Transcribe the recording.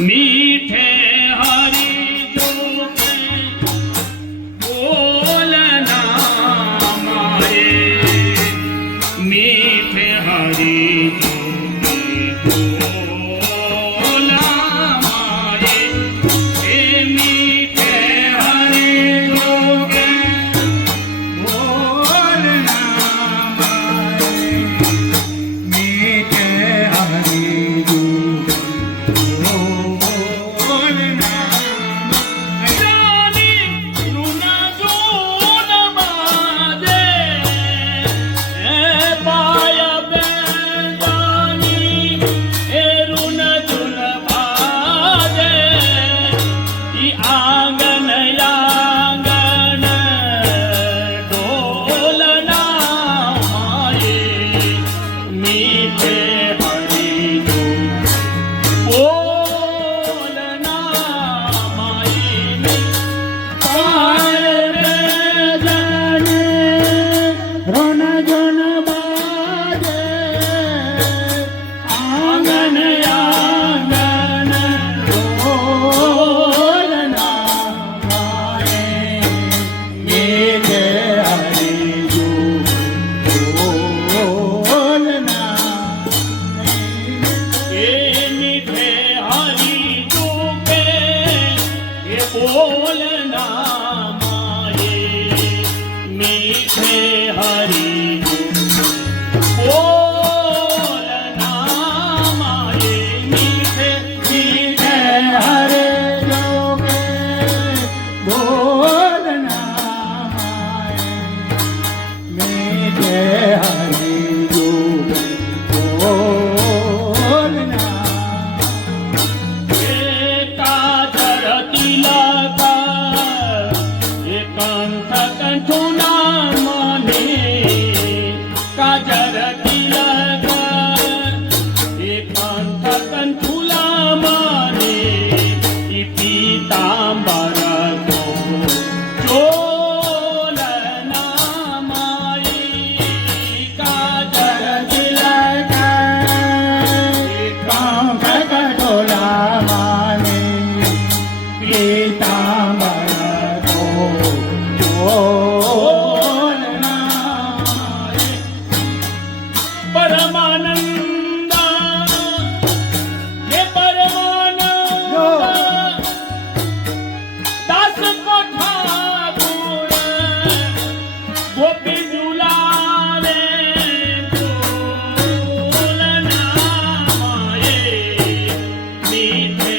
मीठे हरि जो बोलना मारे मीठे हरि जो बोला मारे हे मीठे हरि जो बोलना मारे मीठे हरि जो बोलना मारे मीठे हरि बोलना मारे मीठे मीठे हरे जोगे बोलना मारे मीठे हरि जोगे बोलना काजर तिलक एकांत कंठुला माने पीतांबर को चोलना माई काजर तिलक एकांत कंठुला माने पीतांबर को परमानंदा ये परमानंदा दास को ठाकुर गोपी झुलावे बोलना माये मीठे